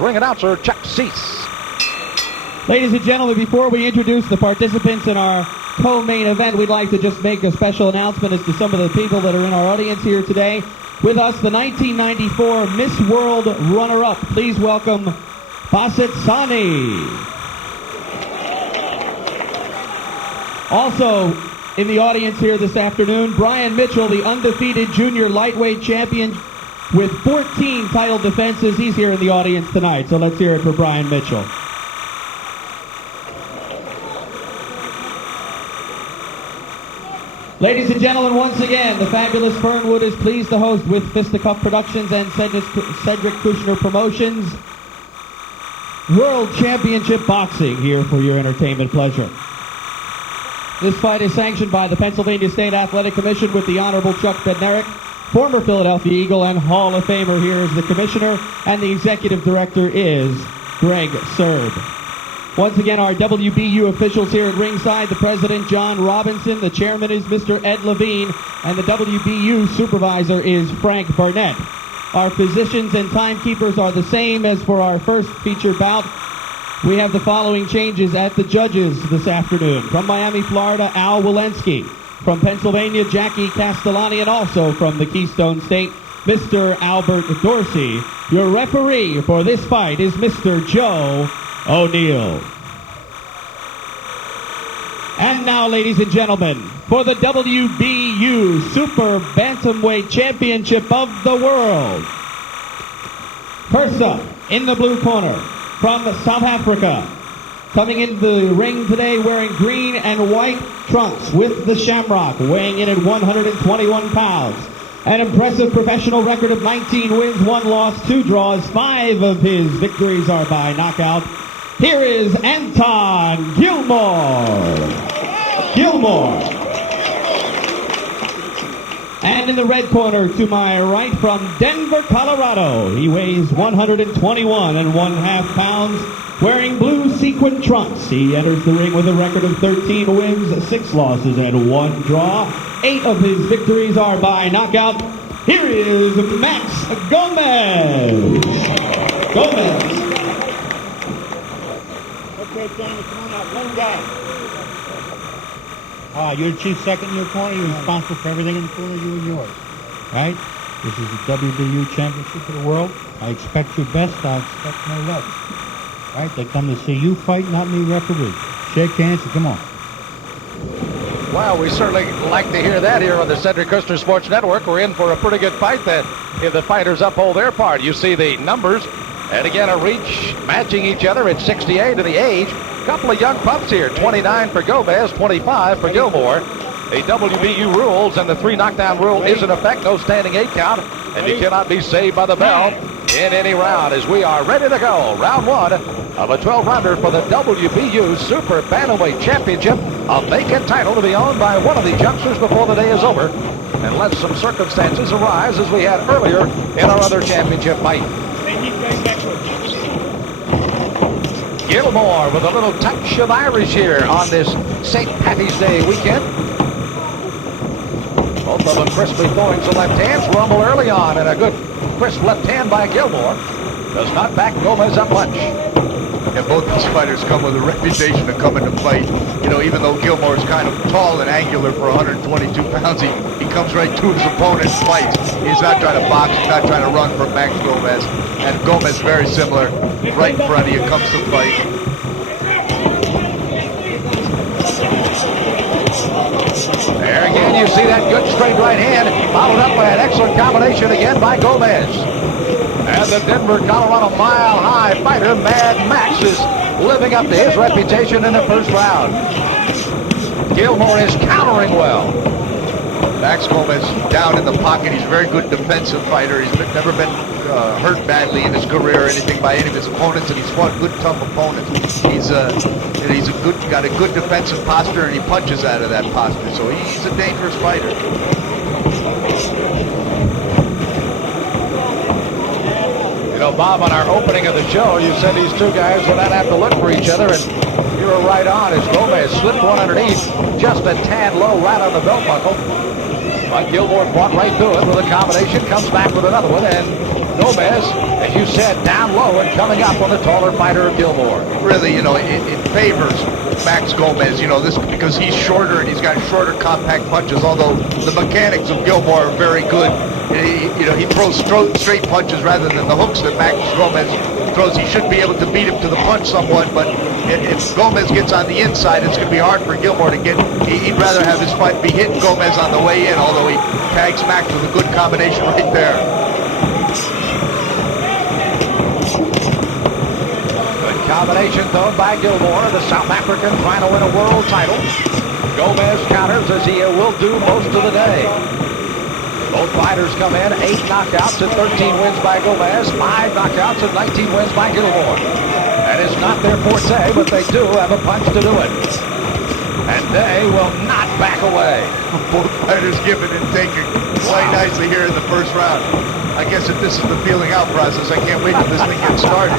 Ring announcer Chuck Cease. Ladies and gentlemen, before we introduce the participants in our co-main event, we'd like to just make a special announcement as to some of the people that are in our audience here today. With us, the 1994 Miss World runner-up. Please welcome Basit Sani. Also in the audience here this afternoon, Brian Mitchell, the undefeated junior lightweight champion with 14 title defenses. He's here in the audience tonight, so let's hear it for Brian Mitchell. Ladies and gentlemen, once again, the fabulous Fernwood is pleased to host with Fisticuff Productions and Cedric Kushner Promotions World Championship Boxing here for your entertainment pleasure. This fight is sanctioned by the Pennsylvania State Athletic Commission with the Honorable Chuck Bednarik, former Philadelphia Eagle and Hall of Famer here as the commissioner, and the executive director is Greg Serb. Once again, our WBU officials here at ringside, the president, John Robinson, the chairman is Mr. Ed Levine, and the WBU supervisor is Frank Barnett. Our physicians and timekeepers are the same as for our first feature bout. We have the following changes at the judges this afternoon. From Miami, Florida, Al Walensky. From Pennsylvania, Jackie Castellani, and also from the Keystone State, Mr. Albert Dorsey. Your referee for this fight is Mr. Joe O'Neill. And now, ladies and gentlemen, for the WBU Super Bantamweight Championship of the World. First up, in the blue corner, from South Africa, coming into the ring today wearing green and white trunks with the Shamrock, weighing in at 121 pounds. An impressive professional record of 19 wins, 1 loss, 2 draws. 5 of his victories are by knockout. Here is Anton Gilmore. And in the red corner to my right, from Denver, Colorado, he weighs 121 1/2 pounds, wearing blue sequin trunks. He enters the ring with a record of 13 wins, 6 losses, and 1 draw. 8 of his victories are by knockout. Here is Max Gomez. Okay, Danny, come on out. One guy. You're the chief second in your corner. You're responsible for everything in the corner, you and yours. Right? This is the WBU Championship of the World. I expect your best. I expect no less. Right? They come to see you fight, not me referee. Shake hands and come on. Well, we certainly like to hear that here on the Cedric Kushner Sports Network. We're in for a pretty good fight then if the fighters uphold their part. You see the numbers, and again, a reach matching each other at 68 in the age. Couple of young pups here, 29 for Gomez, 25 for Gilmore. The WBU rules and the 3 knockdown rule is in effect, no standing 8 count, and you cannot be saved by the bell in any round as we are ready to go. Round 1 of a 12-rounder for the WBU Super Bantamweight Championship, a vacant title to be owned by one of the youngsters before the day is over, unless some circumstances arise as we had earlier in our other championship fight. Gilmore with a little touch of Irish here on this St. Patty's Day weekend. Both of them crisply throwing some left hands. Rumble early on, and a good crisp left hand by Gilmore does not back Gomez up much. And both these fighters come with a reputation to come into fight. You know, even though Gilmore is kind of tall and angular for 122 pounds, he comes right to his opponent and fights. He's not trying to box, he's not trying to run from Max Gomez. And Gomez very similar, right in front of you, comes to fight. There again, you see that good straight right hand, followed up by an excellent combination again by Gomez. And the Denver, Colorado mile-high fighter, Mad Max, is living up to his reputation in the first round. Gilmore is countering well. Max Gomez down in the pocket. He's a very good defensive fighter. He's never been hurt badly in his career or anything by any of his opponents, and he's fought good, tough opponents. He's got a good defensive posture, and he punches out of that posture. So he's a dangerous fighter. You know, Bob, on our opening of the show, you said these two guys would not have to look for each other, and you were right on as Gomez slipped one underneath, just a tad low right on the belt buckle. But Gilmore fought right through it with a combination, comes back with another one, and Gomez, as you said, down low and coming up on the taller fighter of Gilmore. Really, it favors Max Gomez, this because he's shorter and he's got shorter compact punches, although the mechanics of Gilmore are very good. He throws straight punches rather than the hooks that Max Gomez throws. He should be able to beat him to the punch somewhat, but if Gomez gets on the inside, it's going to be hard for Gilmore to get. He'd rather have his fight be hitting Gomez on the way in, although he tags Max with a good combination right there. Good combination thrown by Gilmore, the South African trying to win a world title. Gomez counters as he will do most of the day. Both fighters come in, 8 knockouts and 13 wins by Gomez, 5 knockouts and 19 wins by Gilmore. That is not their forte, but they do have a punch to do it. And they will not back away. Both fighters giving and taking quite nicely here in the first round. I guess if this is the feeling out process, I can't wait till this thing gets started.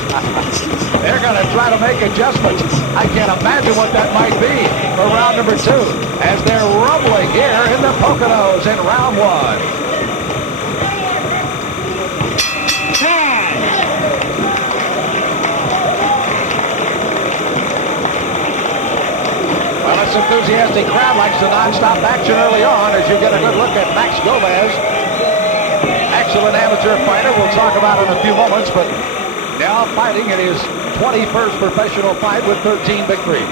They're going to try to make adjustments. I can't imagine what that might be for round number 2 as they're rumbling here in the Poconos in round 1. Well, this enthusiastic crowd likes the non-stop action early on as you get a good look at Max Gomez. Excellent amateur fighter we'll talk about in a few moments, but now fighting in his 21st professional fight with 13 victories.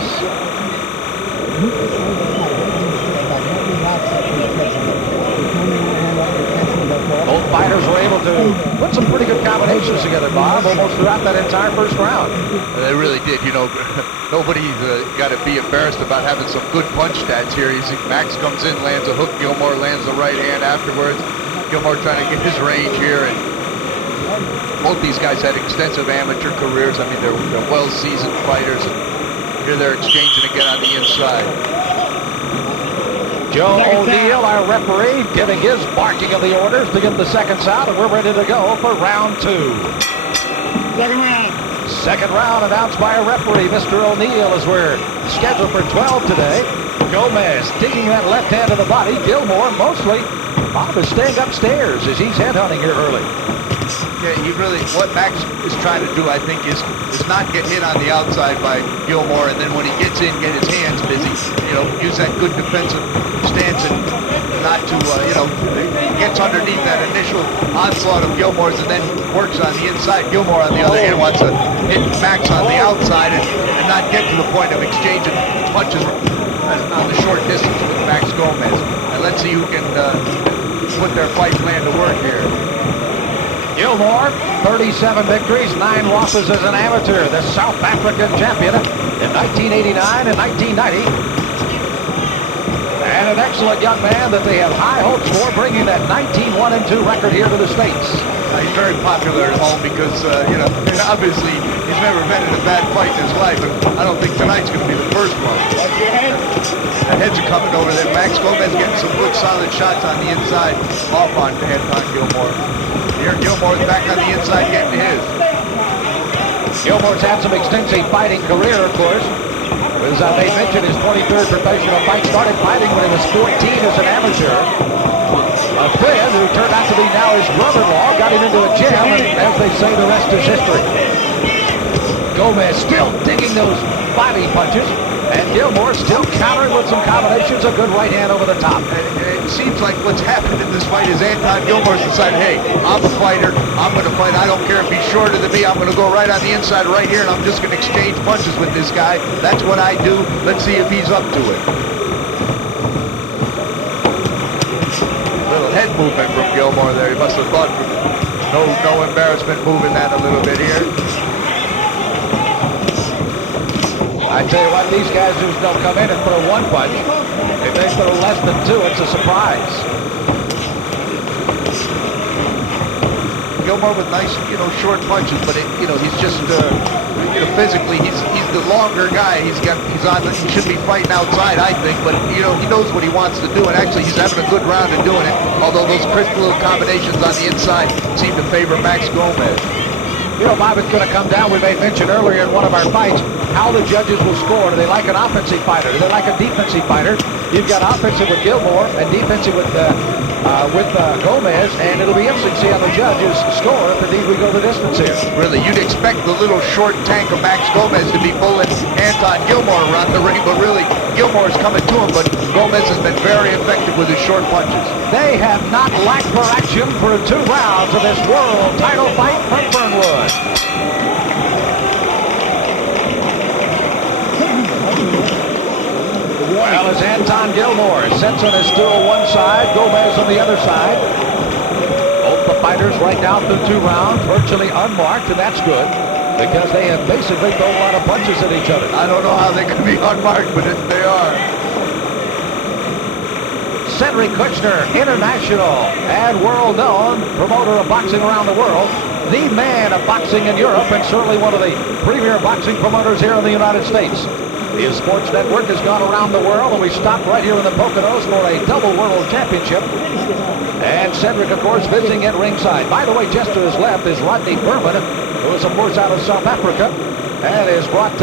Both fighters were able to put some pretty good combinations together, Bob, almost throughout that entire first round. They really did. Nobody's got to be embarrassed about having some good punch stats here. You see Max comes in, lands a hook. Gilmore lands the right hand afterwards. Gilmore trying to get his range here, and both these guys had extensive amateur careers. I mean, they're well-seasoned fighters, and here they're exchanging again on the inside. Joe O'Neill, our referee, giving his barking of the orders to get the seconds out, and we're ready to go for round 2. Second round. Second round announced by a referee, Mr. O'Neill, as we're scheduled for 12 today. Gomez digging that left hand to the body. Gilmore mostly. Bob is staying upstairs as he's headhunting here early. Yeah, what Max is trying to do, I think, is not get hit on the outside by Gilmore, and then when he gets in, get his hands busy. Use that good defensive stance and not to, gets underneath that initial onslaught of Gilmore's and then works on the inside. Gilmore, on the other hand, wants to hit Max on the outside and not get to the point of exchanging punches on the short distance with Max Gomez. And let's see who can put their fight plan to work here. Gilmore, 37 victories, 9 losses as an amateur. The South African champion in 1989 and 1990. And an excellent young man that they have high hopes for, bringing that 19-1-2 record here to the States. He's very popular at home because, obviously he's never been in a bad fight in his life, and I don't think tonight's going to be the first one. Watch your head. The heads are coming over there. Max Gomez getting some good solid shots on the inside, off on Anton Gilmore. Here Gilmore's back on the inside getting his. Gilmore's had some extensive fighting career, of course. As they mentioned, his 23rd professional fight, started fighting when he was 14 as an amateur. A friend who turned out to be now his brother-in-law got him into a jam, and as they say, the rest is history. Gomez still digging those body punches, and Gilmore still countering with some combinations, a good right hand over the top. It seems like what's happened in this fight is Anton Gilmore's decided, hey, I'm a fighter, I'm going to fight, I don't care if he's shorter than me, I'm going to go right on the inside right here, and I'm just going to exchange punches with this guy. That's what I do. Let's see if he's up to it. Little head movement from Gilmore there. He must have thought no embarrassment moving that a little bit here. I tell you what, these guys who don't come in and throw one punch. If they throw less than 2, it's a surprise. Gilmore with nice, short punches, but he's just, physically, he's the longer guy. He should be fighting outside, I think, but he knows what he wants to do, and actually he's having a good round in doing it. Although those crisp little combinations on the inside seem to favor Max Gomez. Bob, it's going to come down, we made mention earlier in one of our fights, how the judges will score. Do they like an offensive fighter? Do they like a defensive fighter? You've got offensive with Gilmore and defensive with with Gomez, and it'll be interesting to see how the judges score if indeed we go the distance here. Really, you'd expect the little short tank of Max Gomez to be pulling Anton Gilmore around the ring, but really, Gilmore's coming to him, but Gomez has been very effective with his short punches. They have not lacked for action for 2 rounds of this world title fight from Fernwood. Well, as Anton Gilmore sits on his stool one side, Gomez on the other side. Both the fighters right now through 2 rounds, virtually unmarked, and that's good because they have basically thrown a lot of punches at each other. I don't know how they can be unmarked, but they are. Cedric Kushner, international and world-known promoter of boxing around the world, the man of boxing in Europe, and certainly one of the premier boxing promoters here in the United States. His sports network has gone around the world, and we stopped right here in the Poconos for a double world championship. And Cedric, of course, visiting at ringside. By the way, just to his left is Rodney Berman, who is, of course, out of South Africa, and has brought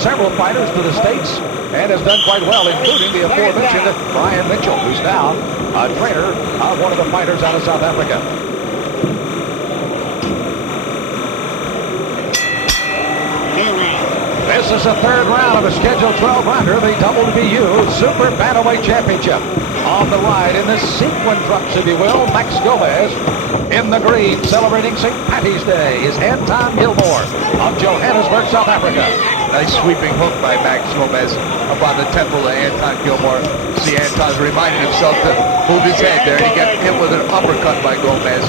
several fighters to the States, and has done quite well, including the aforementioned Brian Mitchell, who's now a trainer of one of the fighters out of South Africa. This is the 3rd round of a scheduled 12-rounder, the WBU Super Bantamweight Championship. On the ride in the sequin trucks, if you will, Max Gomez. In the green, celebrating St. Patty's Day, is Anton Gilmore of Johannesburg, South Africa. Nice sweeping hook by Max Gomez up on the temple of Anton Gilmore. See, Anton's reminding himself to move his head there, and he got hit with an uppercut by Gomez.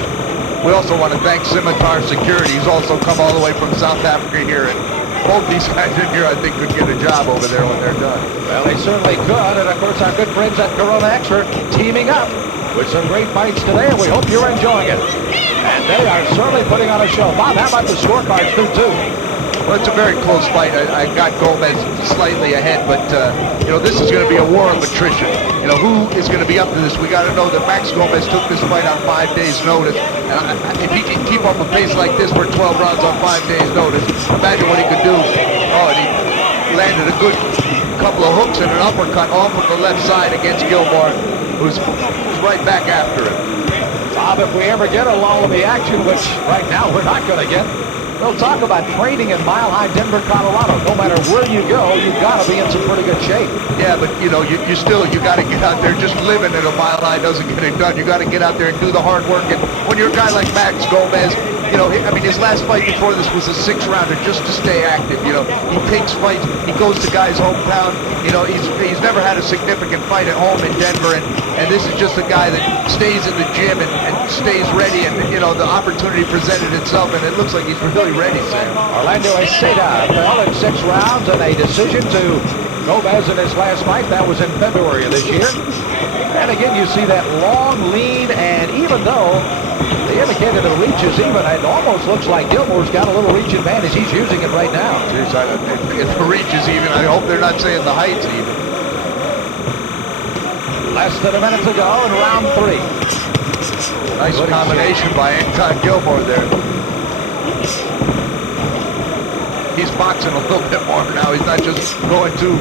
We also want to thank Scimitar Security. He's also come all the way from South Africa here, and both these guys in here, I think, could get a job over there when they're done. Well, they certainly could, and of course our good friends at Corona Extra teaming up with some great fights today, and we hope you're enjoying it. And they are certainly putting on a show. Bob, how about the scorecards through 2? Well, it's a very close fight. I got Gomez slightly ahead, but, you know, this is going to be a war of attrition. You know, who is going to be up to this? We got to know that Max Gomez took this fight on 5 days' notice. And if he can keep up a pace like this for 12 rounds on 5 days' notice, imagine what he could do. Oh, and he landed a good couple of hooks and an uppercut off of the left side against Gilmore, who's right back after him. Bob, if we ever get a lull in the action, which right now we're not going to get, we'll talk about training in Mile High, Denver, Colorado. No matter where you go, you've got to be in some pretty good shape. Yeah, but, you know, you got to get out there. Just living at a Mile High doesn't get it done. You got to get out there and do the hard work. And when you're a guy like Max Gomez, you know, I mean, his last fight before this was a 6-rounder just to stay active. You know, he takes fights. He goes to guys' hometown. You know, he's never had a significant fight at home in Denver, and this is just a guy that stays in the gym and stays ready. And, you know, the opportunity presented itself, and it looks like he's really ready, Sam. Orlando Aceda fell in 6 rounds in a decision to Gomez in his last fight. That was in February of this year. And again, you see that long lead, and even though they indicated the reach is even, it almost looks like Gilmore's got a little reach advantage. He's using it right now. Jeez, if the reach is even, I hope they're not saying the height's even. Less than a minute to go in round 3. Nice combination by Anton Gilmore there. He's boxing a little bit more now. He's not just going to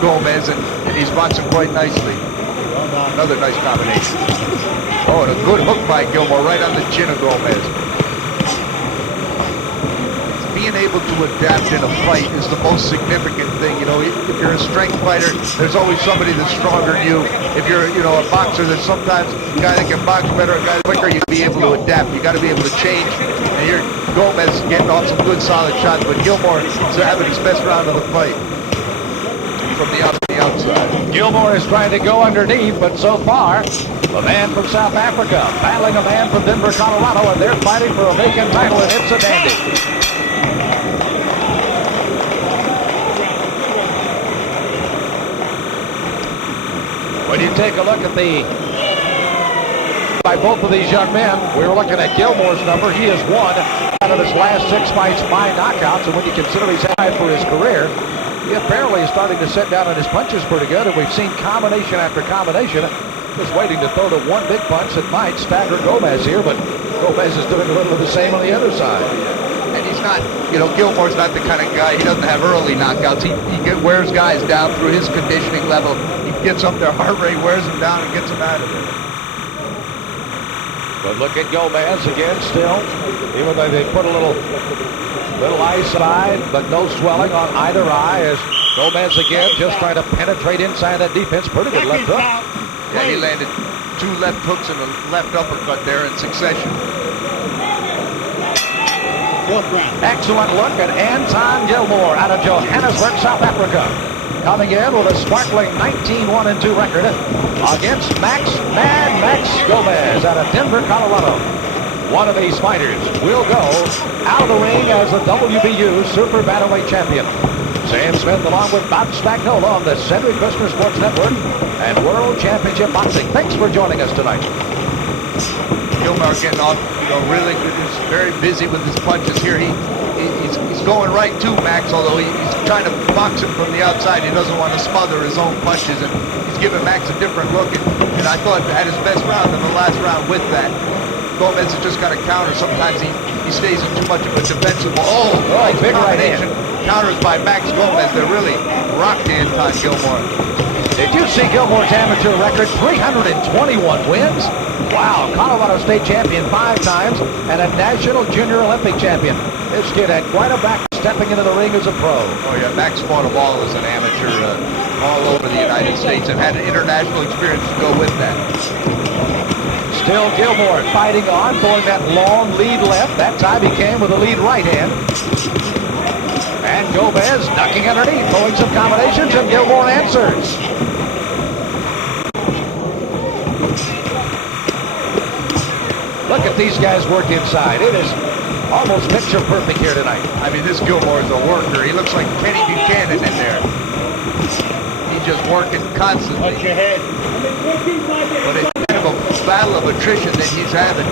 Gomez, and he's boxing quite nicely. Another nice combination. Oh, and a good hook by Gilmore right on the chin of Gomez. Being able to adapt in a fight is the most significant thing. You know, if you're a strength fighter, there's always somebody that's stronger than you. If you're, you know, a boxer, there's sometimes a guy that can box better, a guy quicker. You be able to adapt. You got to be able to change. And you're Gomez getting off some good solid shots, but Gilmore is having his best round of the fight from the outside. Gilmore is trying to go underneath, but so far, a man from South Africa battling a man from Denver, Colorado, and they're fighting for a vacant title, and it's a dandy. When you take a look at by both of these young men, we were looking at Gilmore's number. He has won out of his last 6 fights by knockouts, and when you consider he's had for his career, he apparently is starting to set down on his punches pretty good, and we've seen combination after combination. Just waiting to throw to one big punch that might stagger Gomez here, but Gomez is doing a little of the same on the other side. And he's not, you know, Gilmore's not the kind of guy, he doesn't have early knockouts. He wears guys down through his conditioning level. He gets up their heart rate, wears them down, and gets them out of there. But look at Gomez again still. Even though they put a little eye side, but no swelling on either eye as Gomez again just trying to penetrate inside that defense. Pretty good left hook. Yeah, he landed 2 left hooks and a left uppercut there in succession. Excellent look at Anton Gilmore out of Johannesburg, South Africa. Coming in with a sparkling 19-1-2 record against Max Gomez out of Denver, Colorado. One of these fighters will go out of the ring as the WBU Super Bantamweight Champion. Sam Smith along with Bob Spagnola on the Cedric Kushner Sports Network and World Championship Boxing. Thanks for joining us tonight. Gilmore getting off, really good. He's very busy with his punches here. He's going right to Max, although he's trying to box him from the outside. He doesn't want to smother his own punches, and he's giving Max a different look. And I thought had his best round in the last round with that. Gomez has just got to counter. Sometimes he stays in too much of a defensive. Nice big combination. Counters by Max Gomez. They're really rocked Anton Gilmore. Did you see Gilmore's amateur record? 321 wins. Wow, Colorado State champion 5 times and a National Junior Olympic champion. This kid had quite a back stepping into the ring as a pro. Oh yeah, Max fought a ball as an amateur all over the United States and had an international experience to go with that. Still Gilmore fighting on, throwing that long lead left. That time he came with a lead right hand. And Gomez ducking underneath, throwing some combinations, and Gilmore answers. Look at these guys work inside. It is almost picture perfect here tonight. I mean, this Gilmore is a worker. He looks like Kenny Buchanan in there. He's just working constantly. Touch your head. But it's kind of a battle of attrition that he's having.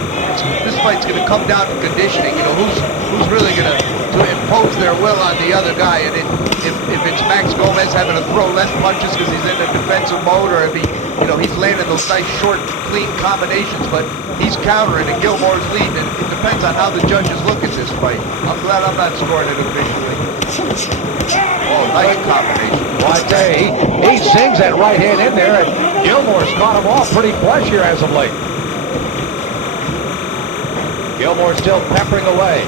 This fight's going to come down to conditioning. Who's really going to impose their will on the other guy? And if it's Max Gomez having to throw less punches because he's in a defensive mode, or if he's landing those nice short, clean combinations, but he's countering and Gilmore's leading, and it depends on how the judges look at this fight. I'm glad I'm not scoring it officially. Oh, nice combination. Well, I tell you, he sings that right hand in there, and Gilmore's caught him off pretty flush here as of late. Gilmore still peppering away.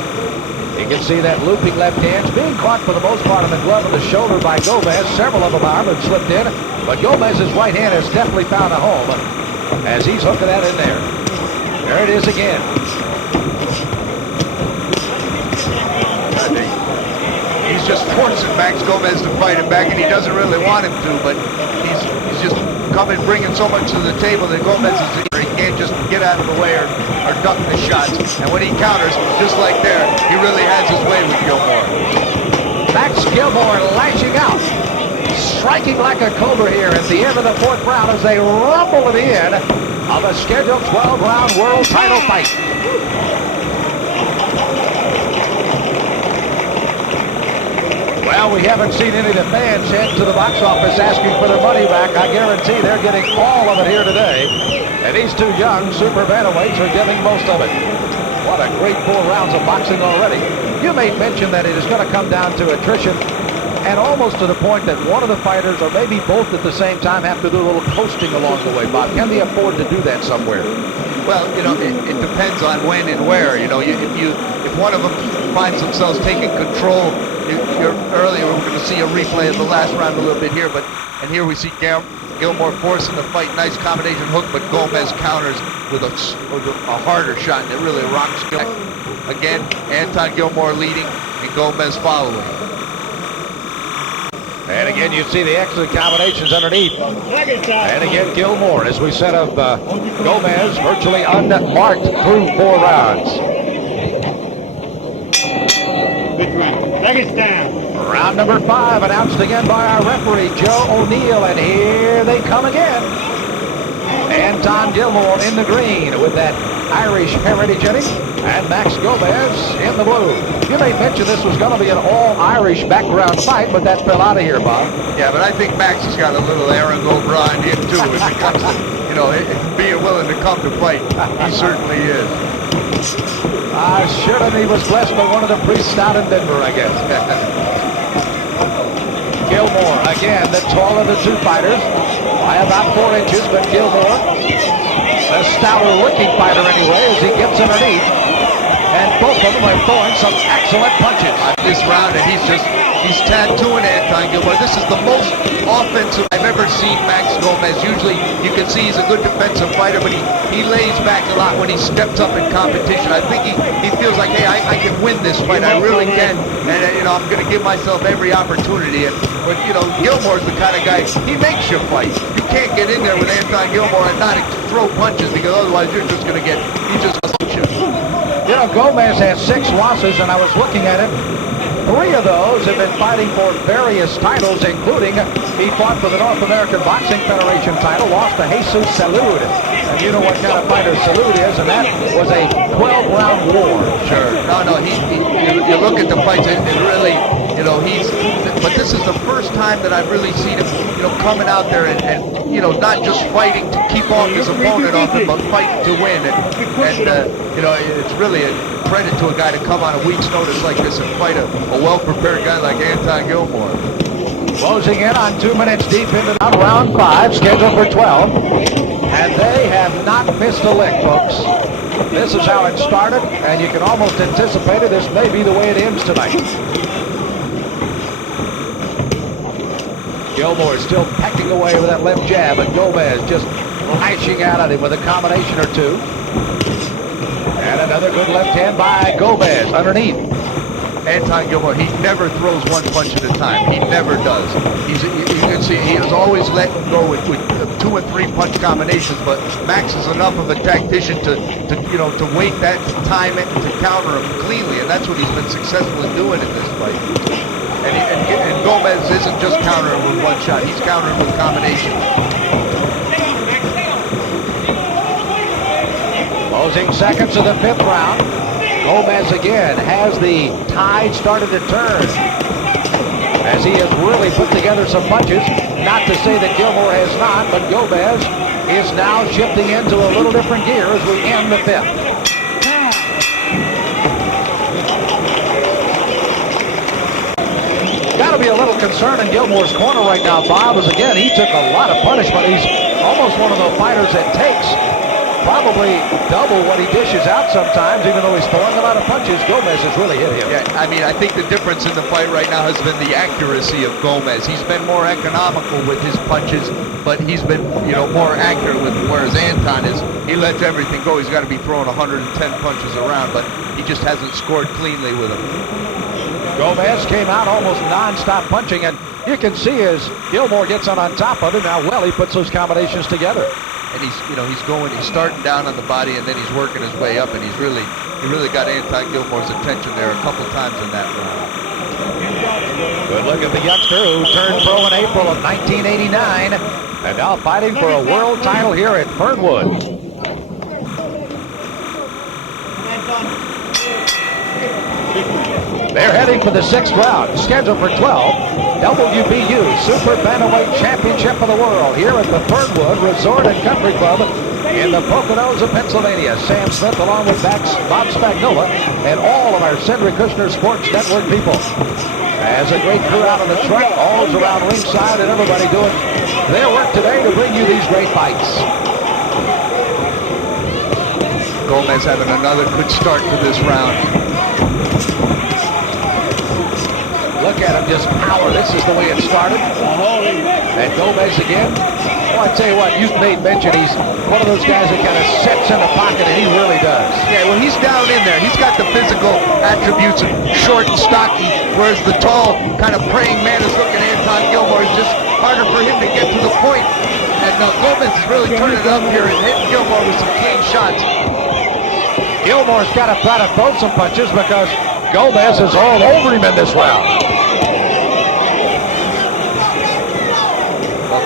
You can see that looping left hand being caught for the most part in the glove of the shoulder by Gomez. Several of them arm have slipped in, but Gomez's right hand has definitely found a home as he's hooking that in there. There it is again. He's just forcing Max Gomez to fight him back, and he doesn't really want him to, but he's just coming, bringing so much to the table that Gomez he can't just get out of the way or duck the shots. And when he counters, just like there, he really has his way with Gilmore. Max Gilmore lashing out, striking like a cobra here at the end of the 4th round as they rumble to the end of a scheduled 12-round world title fight. Well, we haven't seen any of the fans head to the box office asking for their money back. I guarantee they're getting all of it here today. And these 2 young super bantamweights are giving most of it. What a great 4 rounds of boxing already. You made mention that it is going to come down to attrition, and almost to the point that one of the fighters, or maybe both at the same time, have to do a little coasting along the way. Bob, can they afford to do that somewhere? Well, it depends on when and where. If one of them finds themselves taking control, earlier we're going to see a replay of the last round a little bit here, and here we see Gilmore forcing the fight, nice combination hook, but Gomez counters with a harder shot, and it really rocks Gilmore. Again, Anton Gilmore leading and Gomez following. And again, you see the excellent combinations underneath. And again, Gilmore, as we said, of Gomez, virtually unmarked through 4 rounds. Round number 5, announced again by our referee, Joe O'Neill, and here they come again. Anton Gilmore in the green with that Irish heritage in him, and Max Gomez in the blue. You may mention this was going to be an all-Irish background fight, but that fell out of here, Bob. Yeah, but I think Max has got a little Aaron Gobra in him, too, if it comes to, being willing to come to fight. He certainly is. Surely he was blessed by one of the priests down in Denver, I guess. Gilmore, again, the taller of the 2 fighters, by about 4 inches, but Gilmore The stouter looking fighter anyway as he gets underneath. And both of them are throwing some excellent punches. This round, and he's tattooing Anton Gilmore. This is the most offensive I've ever seen Max Gomez. Usually you can see he's a good defensive fighter, but he lays back a lot when he steps up in competition. I think he feels like, hey, I can win this fight. I really can. And, I'm going to give myself every opportunity. But, Gilmore's the kind of guy, he makes you fight. You can't get in there with Anton Gilmore and not throw punches, because otherwise you're just going to get, he just punch you. Gomez has 6 losses, and I was looking at it. 3 of those have been fighting for various titles, including he fought for the North American Boxing Federation title, lost to Jesus Salud. And you know what kind of fighter Salud is, and that was a 12-round war. Sure. No, you look at the fights, it really, but this is the first time that I've really seen him, coming out there and not just fighting to keep off his opponent off him, but fighting to win. And it's really a credit to a guy to come on a week's notice like this and fight a well-prepared guy like Anton Gilmore. Closing in on 2 minutes deep into round 5, scheduled for 12. And they have not missed a lick, folks. This is how it started, and you can almost anticipate it. This may be the way it ends tonight. Gilmore still pecking away with that left jab, and Gomez just lashing out at him with a combination or two. And another good left hand by Gomez underneath. Anton Gilmore, he never throws one punch at a time. He never does. You can see he has always let him go with 2 and 3 punch combinations, but Max is enough of a tactician to wait that, to time it, and to counter him cleanly, and that's what he's been successful in doing in this fight. And Gomez isn't just countering with one shot, he's countering with combinations. Closing seconds of the 5th round. Gomez again has the tide started to turn as he has really put together some punches. Not to say that Gilmore has not, but Gomez is now shifting into a little different gear as we end the 5th. Got to be a little concern in Gilmore's corner right now, Bob, as again he took a lot of punishment. He's almost one of those fighters that takes probably double what he dishes out sometimes, even though he's throwing a lot of punches. Gomez has really hit him. Yeah, I think the difference in the fight right now has been the accuracy of Gomez. He's been more economical with his punches, but he's been, more accurate with them, whereas Anton he lets everything go. He's got to be throwing 110 punches around, but he just hasn't scored cleanly with them. Gomez came out almost non-stop punching, and you can see as Gilmore gets on top of him, how well he puts those combinations together. And he's starting down on the body, and then he's working his way up, and he really got Anton Gilmore's attention there a couple times in that round. Good look at the youngster who turned pro in April of 1989, and now fighting for a world title here at Fernwood. They're heading for the 6th round, scheduled for 12. WBU Super Bantamweight Championship of the World here at the Fernwood Resort and Country Club in the Poconos of Pennsylvania. Sam Smith along with Bob Spagnola and all of our Cedric Kushner Sports Network people. As a great crew out on the track, all around ringside, and everybody doing their work today to bring you these great fights. Gomez having another good start to this round. Look at him, just power. This is the way it started. And Gomez again. Well, I tell you what, you made mention he's one of those guys that kind of sits in the pocket, and he really does. Yeah, well, he's down in there. He's got the physical attributes of short and stocky, whereas the tall, kind of praying man is looking at Anton Gilmore. It's just harder for him to get to the point. And Gomez is really turning it up here and hitting Gilmore with some clean shots. Gilmore's got to try to throw some punches because Gomez is all over him in this round.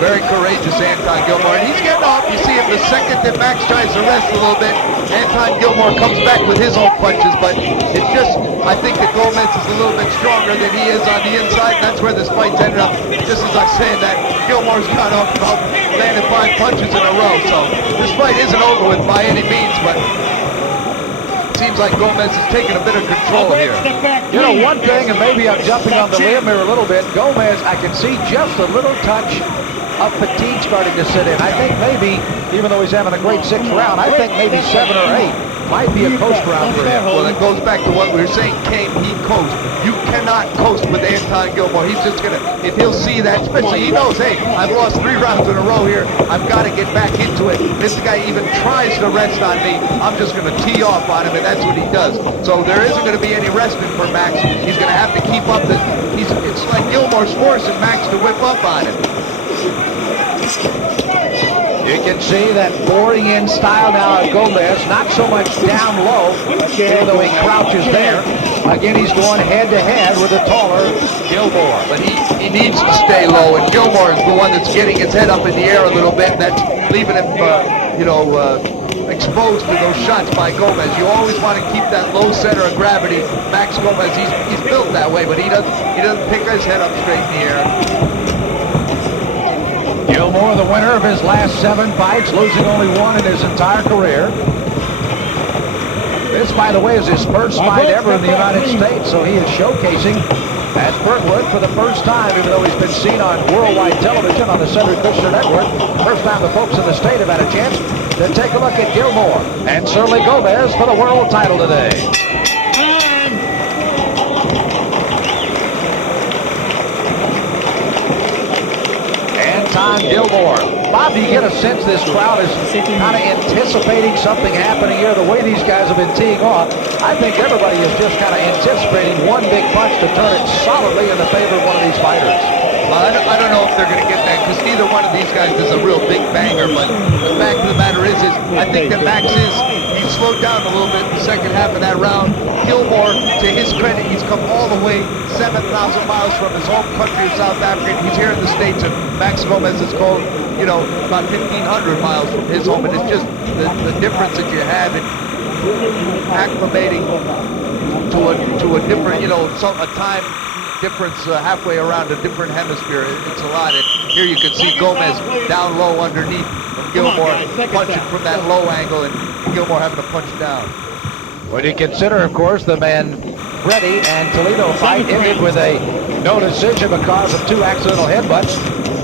Very courageous Anton Gilmore, and he's getting off. You see him the second that Max tries to rest a little bit, Anton Gilmore comes back with his own punches, but it's just, I think that Gomez is a little bit stronger than he is on the inside, and that's where this fight's ended up. Just as I'm saying that, Gilmore's got off about landing 5 punches in a row, so this fight isn't over with by any means, but seems like Gomez is taking a bit of control here. You know, one thing, and maybe I'm jumping on the limb here a little bit, Gomez, I can see just a little touch of fatigue starting to sit in. I think maybe, even though he's having a great 6th round, I think maybe 7 or 8 might be a coast round for him. Well, it goes back to what we were saying, Kane, he coast. You cannot coast with Anton Gilmore. He's just going to, if he'll see that, especially he knows, hey, I've lost 3 rounds in a row here. I've got to get back into it. If this guy even tries to rest on me, I'm just going to tee off on him, and that's what he does. So there isn't going to be any resting for Max. He's going to have to keep up it's like Gilmore's forcing Max to whip up on him. You can see that boring in style now of Gomez, not so much down low, even though he crouches there. Again, he's going head-to-head with the taller Gilmore. But he needs to stay low, and Gilmore is the one that's getting his head up in the air a little bit, and that's leaving him, exposed to those shots by Gomez. You always want to keep that low center of gravity. Max Gomez, he's built that way, but he doesn't pick his head up straight in the air. Gilmore, the winner of his last 7 fights, losing only 1 in his entire career. This, by the way, is his first fight ever in the United States, so he is showcasing at Fernwood for the first time, even though he's been seen on worldwide television on the Cedric Kushner Network. First time the folks in the state have had a chance to take a look at Gilmore and certainly Gomez for the world title today. Anton Gilmore. Bob, do you get a sense this crowd is kind of anticipating something happening here? The way these guys have been teeing off, I think everybody is just kind of anticipating one big punch to turn it solidly in the favor of one of these fighters. I don't know if they're going to get that, because neither one of these guys is a real big banger, but the fact of the matter is I think that Max he slowed down a little bit in the second half of that round. Gilmore, to his credit, he's come all the way 7,000 miles from his home country of South Africa. He's here in the States, and Max Gomez is called, about 1,500 miles from his home, and it's just the difference that you have in acclimating to a different, a time difference halfway around a different hemisphere. It's a lot. And here you can see Gomez down low underneath, and Gilmore punching from that low angle, and Gilmore having to punch down. When you consider, of course, the Manfredi and Toledo fight ended with a no decision because of 2 accidental headbutts.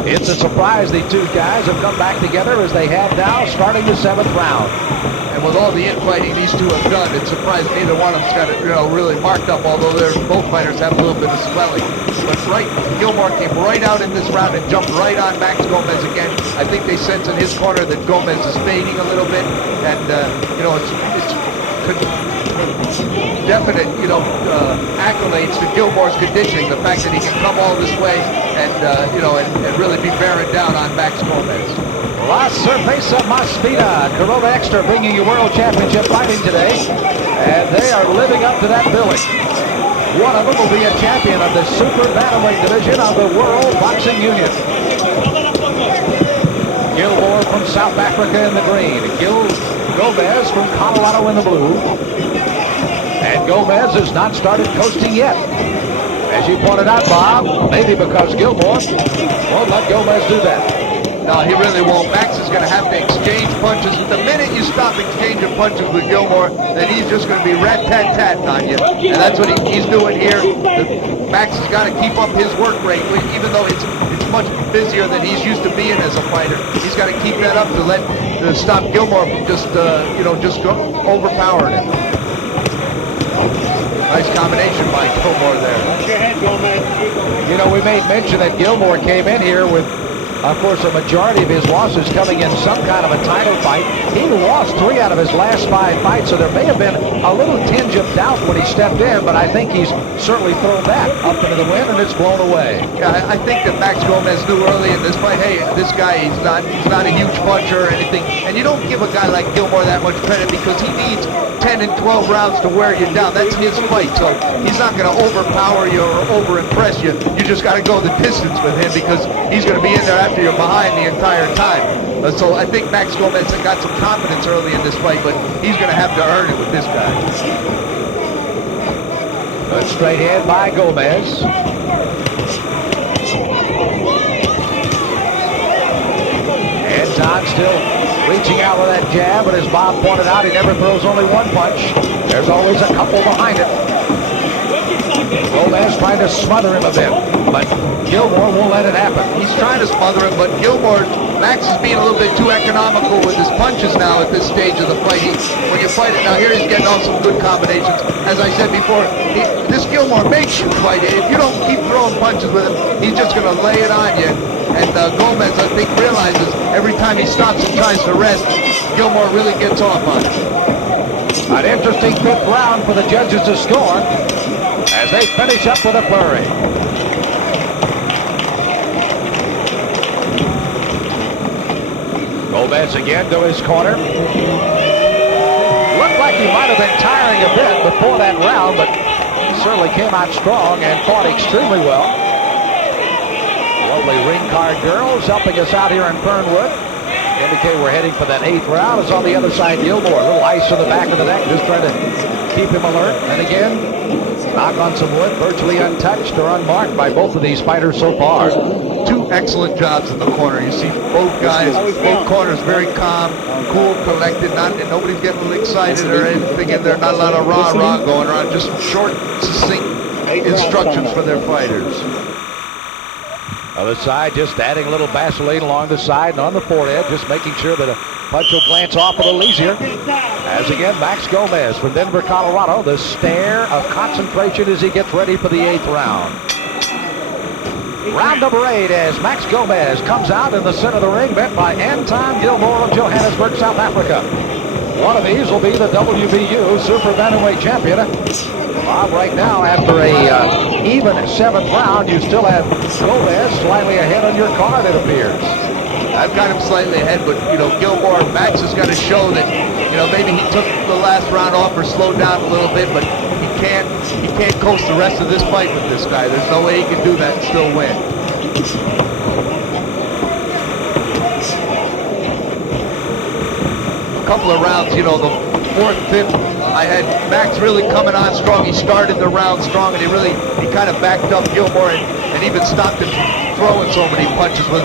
It's a surprise the 2 guys have come back together as they have now, starting the 7th round. And with all the infighting these 2 have done, it's surprised neither one of them's got it, really marked up, although both fighters have a little bit of swelling. But Gilmore came right out in this round and jumped right on Max Gomez again. I think they sense in his corner that Gomez is fading a little bit, and it's definite, accolades to Gilmore's conditioning. The fact that he can come all this way and really be bearing down on Max Gomez. La Cerveza Más Vida, Corona Extra, bringing you World Championship fighting today, and they are living up to that billing. One of them will be a champion of the super bantamweight division of the World Boxing Union. Gilmore from South Africa in the green, Gomez from Colorado in the blue, and Gomez has not started coasting yet. As you pointed out, Bob, maybe because Gilmore won't let Gomez do that. No, he really won't. Max is going to have to exchange punches. The minute you stop exchanging punches with Gilmore, then he's just going to be rat-tat-tatting on you. And that's what he's doing here. Max has got to keep up his work rate, even though it's much busier than he's used to being as a fighter. He's got to keep that up to stop Gilmore from just overpowering him. Nice combination by Gilmore there. Watch your head, Gomez. We made mention that Gilmore came in here with, of course, a majority of his losses coming in some kind of a title fight. He lost 3 out of his last 5 fights, so there may have been a little tinge of doubt when he stepped in, but I think he's certainly thrown that up into the wind, and it's blown away. Yeah, I think that Max Gomez knew early in this fight, hey, this guy, he's not a huge puncher or anything, and you don't give a guy like Gilmore that much credit because he needs 10 and 12 rounds to wear you down. That's his fight, so he's not going to overpower you or over-impress you. You just got to go the distance with him because he's going to be in there after you're behind the entire time. So I think Max Gomez got some confidence early in this fight, but he's going to have to earn it with this guy. Good straight hand by Gomez. Anton still reaching out with that jab, but as Bob pointed out, he never throws only one punch. There's always a couple behind it. Gomez trying to smother him a bit, but Gilmore won't let it happen. He's trying to smother him, but Max is being a little bit too economical with his punches now at this stage of the fight. When you fight it, now here he's getting all some good combinations. As I said before, this Gilmore makes you fight it. If you don't keep throwing punches with him, he's just going to lay it on you. And Gomez, I think, realizes every time he stops and tries to rest, Gilmore really gets off on it. An interesting fifth round for the judges to score as they finish up with a flurry. Gomez again to his corner. Looked like he might have been tiring a bit before that round, but certainly came out strong and fought extremely well. Lovely ring card girls helping us out here in Fernwood. Indicate we're heading for that 8th round. It's on the other side, Gilmore. A little ice in the back of the neck, just trying to keep him alert. And again, knock on some wood, virtually untouched or unmarked by both of these fighters so far. Two excellent jobs in the corner. You see both guys, both corners very calm, cool, collected. Nobody's getting a little excited or anything in there. Not a lot of rah-rah going around. Just short, succinct instructions for their fighters. Other side, just adding a little Vaseline along the side and on the forehead, just making sure that a punch will glance off a little easier. As again, Max Gomez from Denver, Colorado. The stare of concentration as he gets ready for the 8th round. Round number 8 as Max Gomez comes out in the center of the ring, met by Anton Gilmore of Johannesburg, South Africa. One of these will be the WBU Super Bantamweight champion. Bob, right now, after a even 7th round, you still have Gomez slightly ahead on your card, it appears. I've got him slightly ahead, but, Gilmore, Max has got to show that, maybe he took the last round off or slowed down a little bit, but he can't coast the rest of this fight with this guy. There's no way he can do that and still win. A couple of rounds, the 4th, 5th, I had Max really coming on strong. He started the round strong, and he kind of backed up Gilmore and even stopped him throwing so many punches with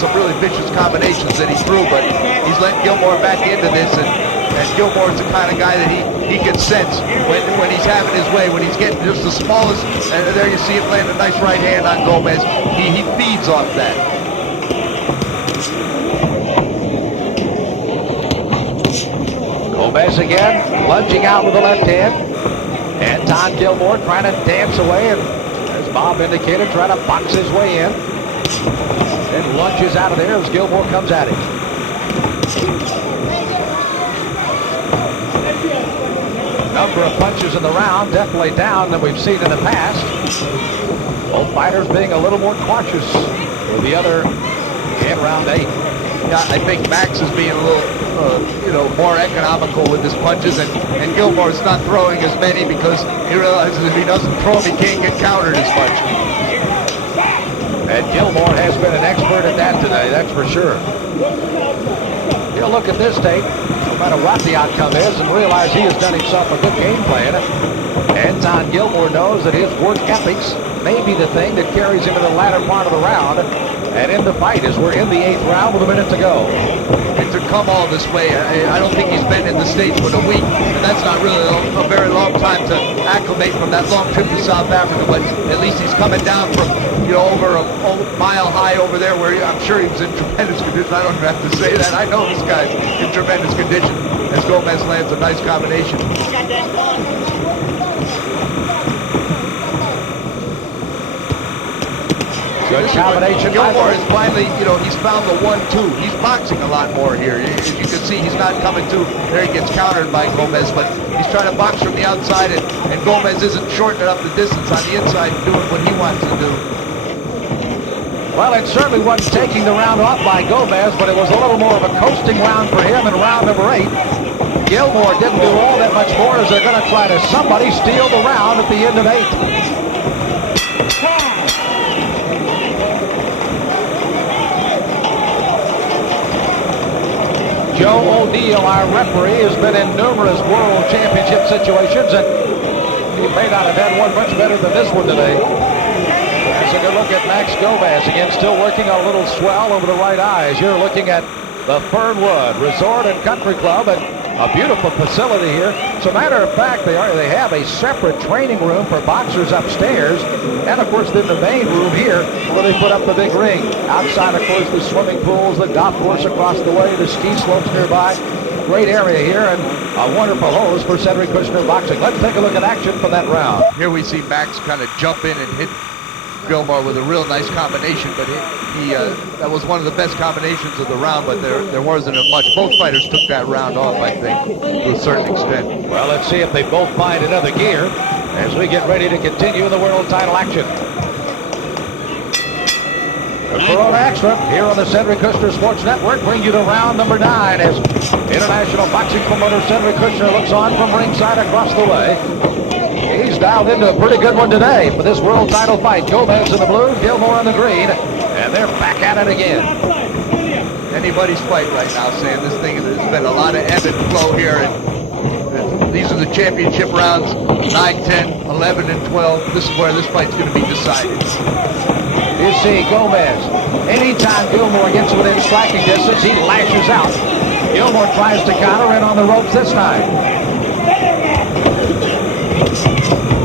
some really vicious combinations that he threw, but he's letting Gilmore back into this, and Gilmore's the kind of guy that he can sense when he's having his way, when he's getting just the smallest, and there you see him land a nice right hand on Gomez. He feeds off that. Gomez again, lunging out with the left hand. Anton Gilmore trying to dance away, and as Bob indicated, trying to box his way in. And lunges out of there as Gilmore comes at him. Number of punches in the round, definitely down than we've seen in the past. Both fighters being a little more cautious with the other in round 8. Yeah, I think Max is being a little, more economical with his punches, and Gilmore's not throwing as many because he realizes if he doesn't throw them, he can't get countered as much. And Gilmore has been an expert at that today, that's for sure. He'll look at this tape, no matter what the outcome is, and realize he has done himself a good game plan. Anton Gilmore knows that his work ethics may be the thing that carries him to the latter part of the round and in the fight as we're in the 8th round with a minute to go. And to come all this way, I don't think he's been in the States but a week, and that's not really a very long time to acclimate from that long trip to South Africa, but at least he's coming down from, over a mile high over there where I'm sure he was in tremendous condition. I don't even have to say that. I know this guy's in tremendous condition as Gomez lands a nice combination. Good combination. Gilmore is finally, he's found the 1-2. He's boxing a lot more here. As you can see, he's not coming to. There he gets countered by Gomez, but he's trying to box from the outside, and Gomez isn't shortening up the distance on the inside and doing what he wants to do. Well, it certainly wasn't taking the round off by Gomez, but it was a little more of a coasting round for him in round number 8. Gilmore didn't do all that much more as they're going to try to somebody steal the round at the end of 8. Joe O'Neill, our referee, has been in numerous world championship situations, and he may not have had one much better than this one today. That's a good look at Max Gomez. Again, still working on a little swell over the right eye. As you're looking at the Fernwood Resort and Country Club, and A beautiful facility here. So, matter of fact, they have a separate training room for boxers upstairs, and of course, then the main room here where they put up the big ring. Outside, of course, the swimming pools, the golf course across the way, the ski slopes nearby. Great area here, and a wonderful host for Cedric Kushner Boxing. Let's take a look at action from that round. Here we see Max kind of jump in and hit Gilmore with a real nice combination, but that was one of the best combinations of the round, but there wasn't much. Both fighters took that round off, I think, to a certain extent. Well, let's see if they both find another gear as we get ready to continue the world title action. The Corona Extra here on the Cedric Kushner Sports Network bring you to round number 9 as international boxing promoter Cedric Kushner looks on from ringside across the way. He's dialed into a pretty good one today for this world title fight. Gomez in the blue, Gilmore in the green, and they're back at it again. Anybody's fight right now, Sam. This thing has been a lot of ebb and flow here, and these are the championship rounds, 9, 10, 11, and 12. This is where this fight's going to be decided. You see Gomez, anytime Gilmore gets within striking distance, he lashes out. Gilmore tries to counter in on the ropes this time.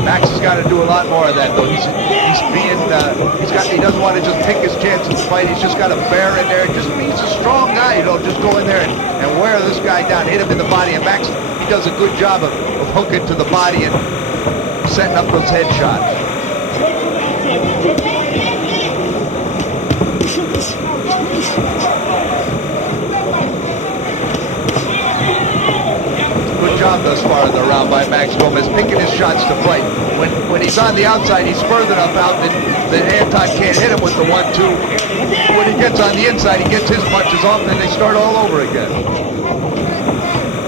Max has got to do a lot more of that, though. He doesn't want to just pick his chance in the fight. He's just got to bear in there. He's a strong guy, just go in there and wear this guy down, hit him in the body. And Max, he does a good job of hooking to the body and setting up those headshots. Good job thus far in the round by Max Gomez, picking his shots to fight. When he's on the outside, he's further enough out that Anton can't hit him with the 1-2. When he gets on the inside, he gets his punches off, and then they start all over again.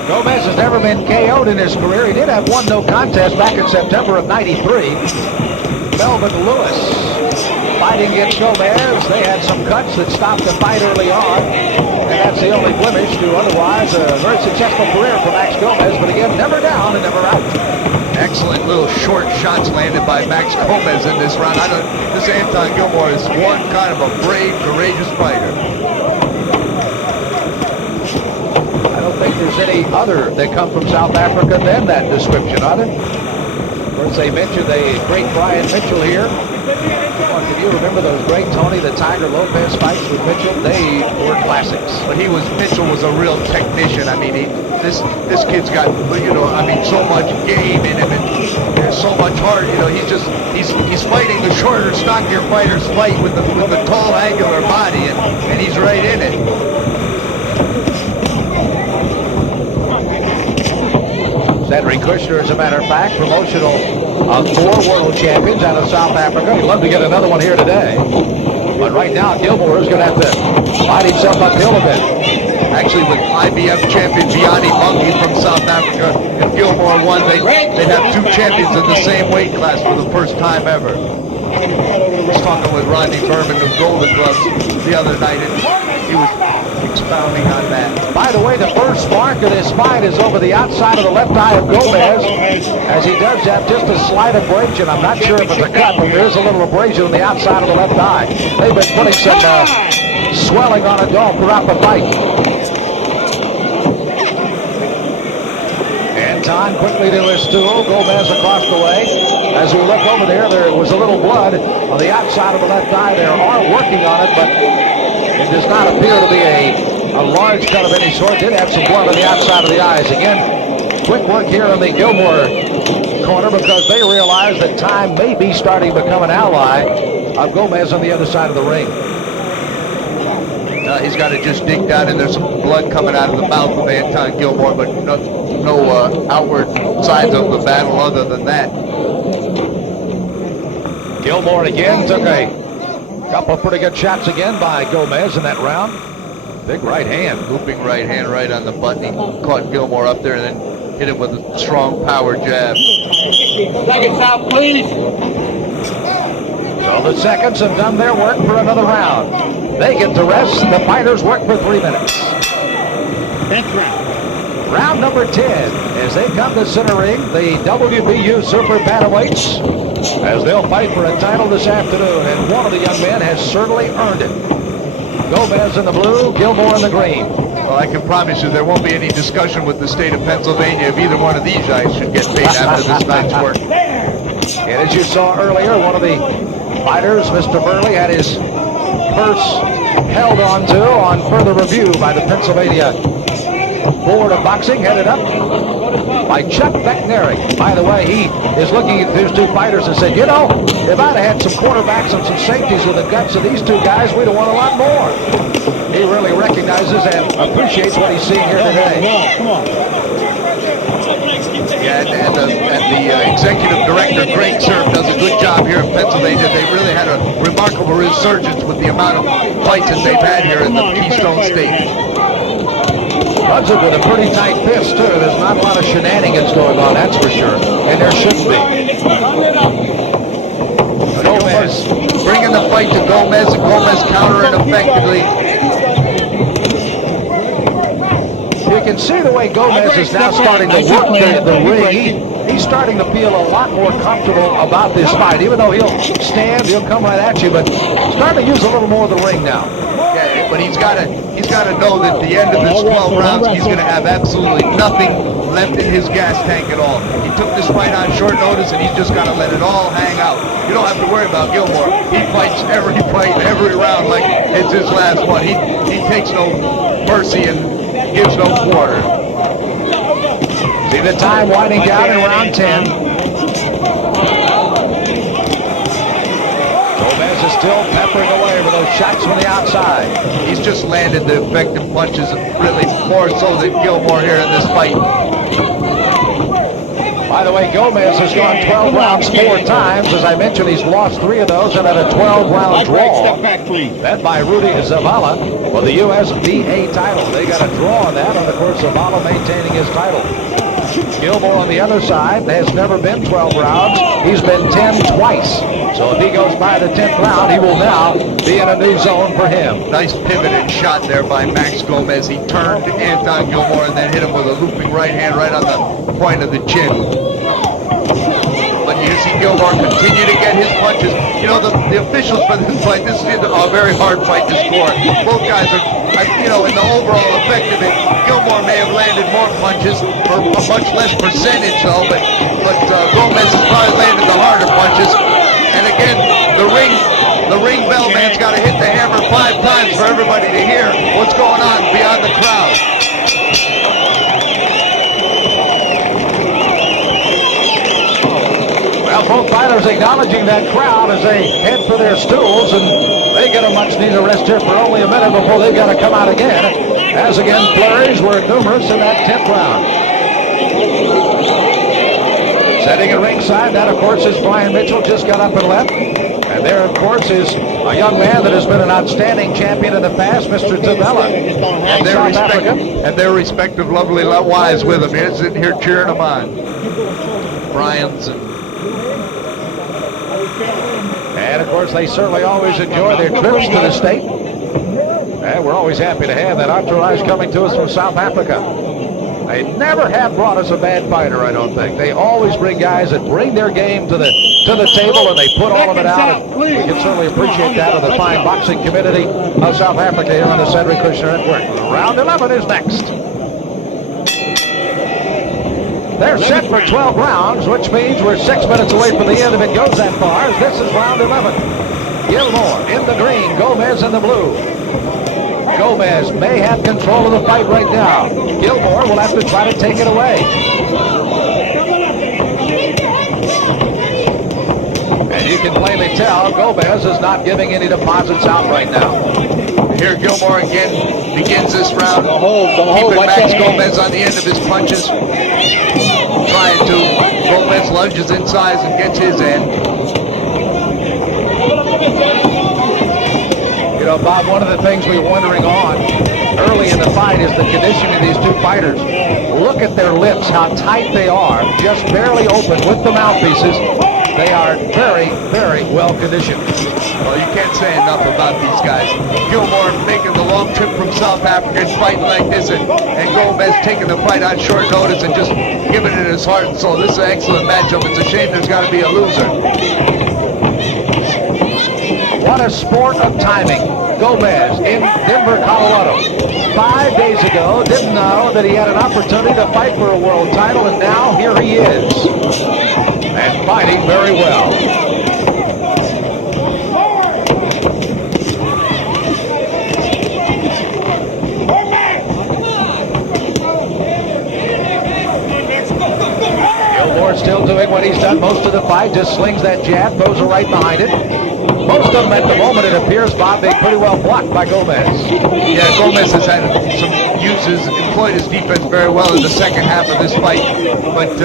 Gomez has never been KO'd in his career. He did have one no contest back in September of '93. Melvin Lewis fighting against Gomez. They had some cuts that stopped the fight early on, and that's the only blemish to otherwise a very successful career for Max Gomez, but again, never down and never out. Excellent little short shots landed by Max Gomez in this round. This Anton Gilmore is one kind of a brave, courageous fighter. I don't think there's any other that come from South Africa than that description, are there? Of course, they mentioned the great Brian Mitchell here. Can you remember those great Tony the Tiger Lopez fights with Mitchell? They were classics. But Mitchell was a real technician. I mean, this kid's got so much game in him and so much heart. He's fighting the shorter, stockier fighters fight with the tall, angular body, and he's right in it. Cedric Kushner, as a matter of fact, promotional of 4 world champions out of South Africa. He'd love to get another one here today. But right now, Gilmore is going to have to fight himself uphill a bit. Actually, with IBF champion Vianney Monkey from South Africa, if Gilmore won, they'd have 2 champions in the same weight class for the first time ever. I was talking with Rodney Berman of Golden Gloves the other night, and he was expounding on that. By the way, the first mark of this fight is over the outside of the left eye of Gomez, as he does have just a slight abrasion. I'm not sure if it's a cut, but there is a little abrasion on the outside of the left eye. They've been putting some swelling on a dog throughout the fight. Anton quickly to his stool, Gomez across the way. As we look over there was a little blood on the outside of the left eye. They are working on it, but it does not appear to be a large cut of any sort. Did have some blood on the outside of the eyes. Again, quick work here on the Gilmore corner because they realize that time may be starting to become an ally of Gomez on the other side of the ring. He's got to just dig down, and there's some blood coming out of the mouth of Anton Gilmore, but no outward signs of the battle other than that. Gilmore again took a couple of pretty good shots again by Gomez in that round. Big right hand. Looping right hand right on the button. He caught Gilmore up there and then hit him with a strong power jab. Seconds out, please. So the seconds have done their work for another round. They get to rest. The fighters work for 3 minutes. 10th round. Round number 10 as they come to center ring, the WBU Super Bantamweights, as they'll fight for a title this afternoon, and one of the young men has certainly earned it. Gomez in the blue, Gilmore in the green. Well, I can promise you there won't be any discussion with the state of Pennsylvania if either one of these guys should get paid after this night's work. And as you saw earlier, one of the fighters, Mr. Burley, had his purse held on further review by the Pennsylvania Board of Boxing, headed up by Chuck Becknary. By the way, he is looking at these two fighters and said, you know, if I'd have had some quarterbacks and some safeties with the guts of these two guys, we'd have won a lot more. He really recognizes and appreciates what he's seeing here today. Yeah, and the executive director, Greg Serb, does a good job here in Pennsylvania. They really had a remarkable resurgence with the amount of fights that they've had here in the Keystone State. Runs it with a pretty tight fist, too. There's not a lot of shenanigans going on, that's for sure. And there shouldn't be. Gomez bringing the fight to Gomez, and Gomez countering effectively. You can see the way Gomez is now starting to work the ring. He's starting to feel a lot more comfortable about this fight. Even though he'll stand, he'll come right at you, but starting to use a little more of the ring now. Yeah, but he's got to know that at the end of his 12 rounds, he's going to have absolutely nothing left in his gas tank at all. He took this fight on short notice, and he's just got to let it all hang out. You don't have to worry about Gilmore. He fights every fight, every round like it's his last one. He takes no mercy and gives no quarter. See the time winding down in round 10. Gomez is still peppering away with those shots from the outside. He's just landed the effective punches, really more so than Gilmore here in this fight. By the way, Gomez has gone 12 rounds 4 times. As I mentioned, he's lost 3 of those and had a 12-round draw. Led by Rudy Zavala for the USBA title. They got a draw on that, and of course Zavala maintaining his title. Gilmore on the other side has never been 12 rounds. He's been 10 twice. So if he goes by the 10th round, he will now be in a new zone for him. Nice pivoted shot there by Max Gomez. He turned Anton Gilmore and then hit him with a looping right hand right on the point of the chin. But you see Gilmore continue to get his punches. You know, the officials for this fight, this is a very hard fight to score. Both guys are, you know, in the overall effect of it, Gilmore may have landed more punches for a much less percentage, though, but Gomez has probably landed the harder punches. And again, the ring bell man's got to hit the hammer 5 times for everybody to hear what's going on beyond the crowd. Well, both fighters acknowledging that crowd as they head for their stools, and they get a much-needed rest here for only a minute before they've got to come out again. As again, flurries were numerous in that 10th round. Setting at ringside, that of course is Brian Mitchell, just got up and left. And there of course is a young man that has been an outstanding champion in the past, Mr. Tabella. And their respective lovely wives with him. He's sitting here cheering them on. Brian's and of course they certainly always enjoy their trips to the state. And we're always happy to have that entourage coming to us from South Africa. They never have brought us a bad fighter, I don't think. They always bring guys that bring their game to the table, and they put all of it out. And we can certainly appreciate that of the fine boxing community of South Africa here on the Cedric Kushner Network. Round 11 is next. They're set for 12 rounds, which means we're 6 minutes away from the end if it goes that far. This is round 11. Gilmore in the green, Gomez in the blue. Gomez may have control of the fight right now. Gilmore will have to try to take it away. And you can plainly tell Gomez is not giving any deposits out right now. Here Gilmore again begins this round, keeping Max Gomez on the end of his punches. Trying to, Gomez lunges inside and gets his end. You know, Bob, one of the things we were wondering on early in the fight is the condition of these two fighters. Look at their lips, how tight they are, just barely open with the mouthpieces. They are very, very well conditioned. Well, you can't say enough about these guys. Gilmore making the long trip from South Africa and fighting like this, and Gomez taking the fight on short notice and just giving it his heart and soul. This is an excellent matchup. It's a shame there's got to be a loser. What a sport of timing. Gomez in Denver, Colorado. 5 days ago, didn't know that he had an opportunity to fight for a world title, and now here he is. And fighting very well. Gilmore still doing what he's done most of the fight, just slings that jab, throws it right behind it. Most of them at the moment, it appears, Bob, they pretty well blocked by Gomez. Yeah, Gomez has had some uses, employed his defense very well in the second half of this fight. But,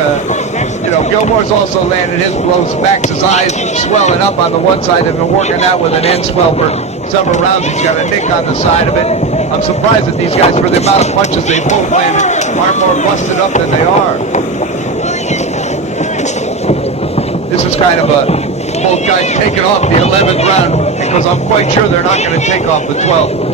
Gilmore's also landed his blows. Max's eyes swelling up on the one side. They've been working out with an end swell for several rounds. He's got a nick on the side of it. I'm surprised that these guys, for the amount of punches they both landed, aren't more busted up than they are. This is kind of both guys taking off the 11th round, because I'm quite sure they're not going to take off the 12th.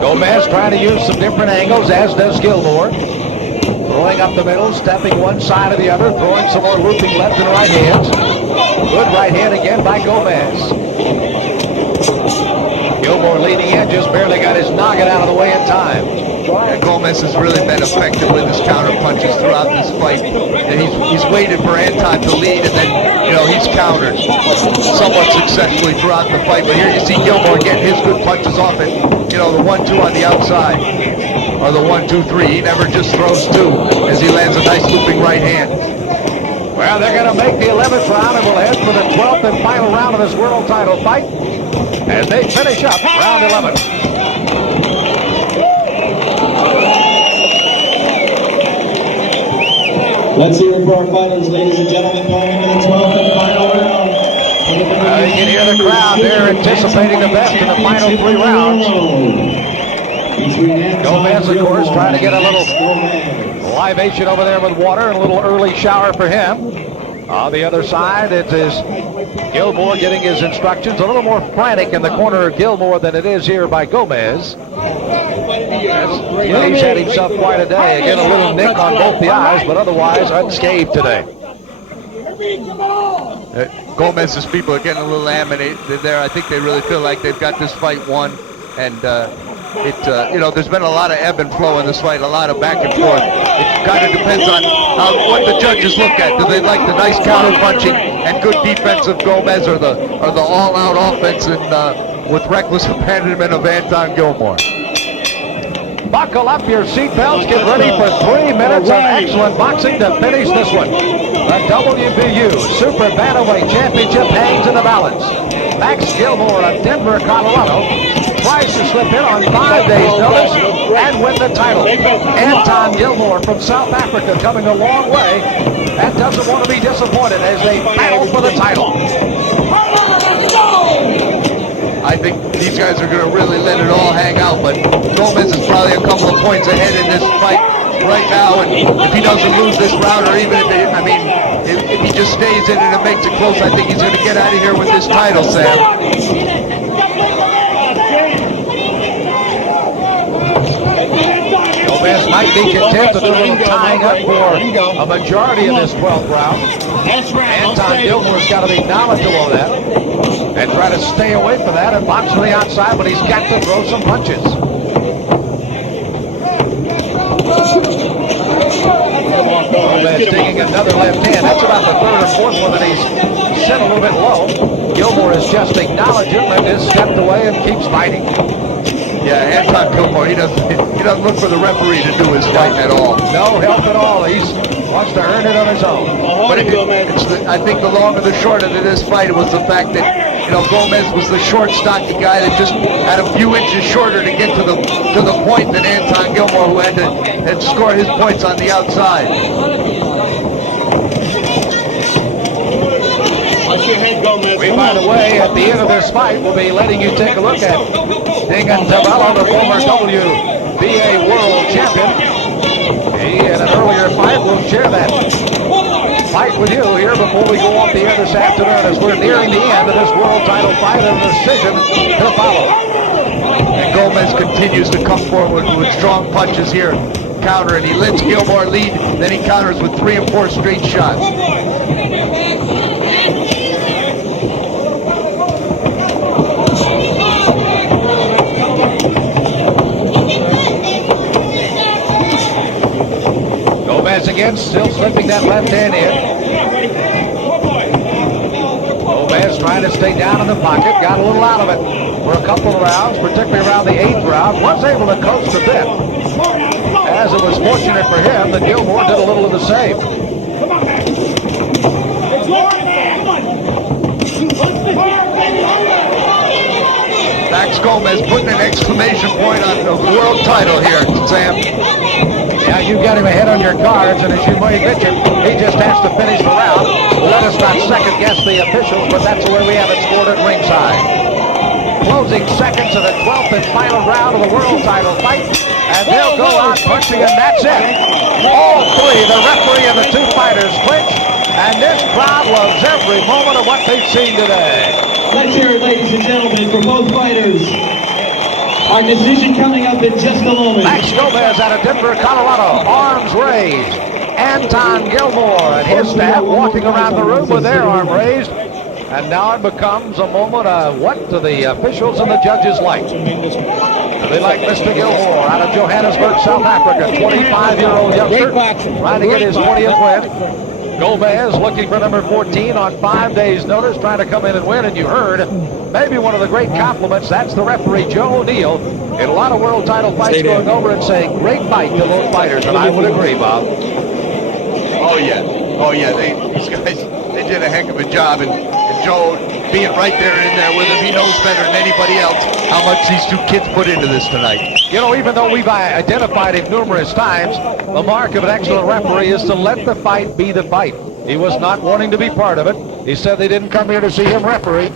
Gomez trying to use some different angles, as does Gilmore. Throwing up the middle, stepping one side or the other, throwing some more looping left and right hands. Good right hand again by Gomez. Gilmore leading in, just barely got his noggin out of the way in time. Yeah, Gomez has really been effective with his counter punches throughout this fight. And he's waited for Anton to lead, and then, he's countered somewhat successfully throughout the fight. But here you see Gilmore getting his good punches off it. The 1-2 on the outside, or the 1-2-3. He never just throws two, as he lands a nice looping right hand. Well, they're going to make the 11th round, and we'll head for the 12th and final round of this world title fight as they finish up round 11. Let's hear it for our fighters, ladies and gentlemen, going into the 12th and final round. You can hear the crowd. They're anticipating the best in the final 3 rounds. Gomez, of course, trying to get a little libation over there with water and a little early shower for him. On the other side, it is Gilmore getting his instructions. A little more frantic in the corner of Gilmore than it is here by Gomez. He's had himself quite a day. Again, a little nick on both the eyes, but otherwise unscathed today. Gomez's people are getting a little animated there. I think they really feel like they've got this fight won. And there's been a lot of ebb and flow in this fight, a lot of back and forth. It kind of depends on what the judges look at. Do they like the nice counter punching and good defense of Gomez, or the all-out offense and with reckless abandonment of Anton Gilmore? Buckle up your seatbelts. Get ready for 3 minutes of excellent boxing to finish this one. The WBU Super Bantamweight Championship hangs in the balance. Max Gilmore of Denver, Colorado, tries to slip in on 5 days' notice and win the title. Anton Gilmore from South Africa coming a long way and doesn't want to be disappointed as they battle for the title. I think these guys are going to really let it all hang out, but Gomez is probably a couple of points ahead in this fight right now, and if he doesn't lose this round, or even if he just stays in it and makes it close, I think he's going to get out of here with this title, Sam. Gomez might be content to do a little tying up for a majority of this 12th round. Anton Gilmore's got to be knowledgeable of that and try to stay away from that and box from the outside when he's got to throw some punches. Gomez taking another left hand. That's about the 3rd or 4th one that he's set a little bit low. Gilmore is just acknowledging him and is stepped away and keeps fighting. Yeah, Anton Gilmore, he doesn't look for the referee to do his fight at all. No help at all. He wants to earn it on his own. But I think the long and the short of this fight was the fact that Gomez was the short, stocky guy that just had a few inches shorter to get to the point than Anton Gilmore, who had to score his points on the outside. We, by the way, at the end of this fight, we'll be letting you take a look at Dingan Tabella, the former WBA World Champion. He, in an earlier fight, will share that fight with you here before we go off the air this afternoon, as we're nearing the end of this world title fight and a decision to follow. And Gomez continues to come forward with strong punches here, counter, and he lets Gilmore lead, then he counters with 3 and 4 straight shots. Gomez again, still slipping that left hand in. Gomez trying to stay down in the pocket. Got a little out of it for a couple of rounds, particularly around the 8th round. Was able to coast a bit. As it was fortunate for him that Gilmore did a little of the same. Max Gomez putting an exclamation point on the world title here, Sam. Yeah, you got him ahead on your cards, and as you may mention, he just has to finish the round. Let us not second-guess the officials, but that's the way we have it scored at ringside. Closing seconds of the 12th and final round of the world title fight, and they'll go out punching, and that's it. All three, the referee and the two fighters, clinch, and this crowd loves every moment of what they've seen today. Let's hear it, ladies and gentlemen, for both fighters. Our decision coming up in just a moment. Max Gomez out of Denver, Colorado, arms raised. Anton Gilmore and his staff walking around the room with their arm raised. And now it becomes a moment of what do the officials and the judges like? They like Mr. Gilmore out of Johannesburg, South Africa, 25-year-old youngster, trying to get his 20th win. Gomez looking for number 14 on 5 days' notice, trying to come in and win. And you heard maybe one of the great compliments. That's the referee, Joe O'Neill, in a lot of world title fights, going over and saying, great fight to both fighters. And I would agree, Bob. Oh, yeah. Oh, yeah. These guys, they did a heck of a job. And Joe being right there in there with him, he knows better than anybody else how much these two kids put into this tonight. You know, even though we've identified him numerous times, the mark of an excellent referee is to let the fight be the fight. He was not wanting to be part of it. He said they didn't come here to see him referee.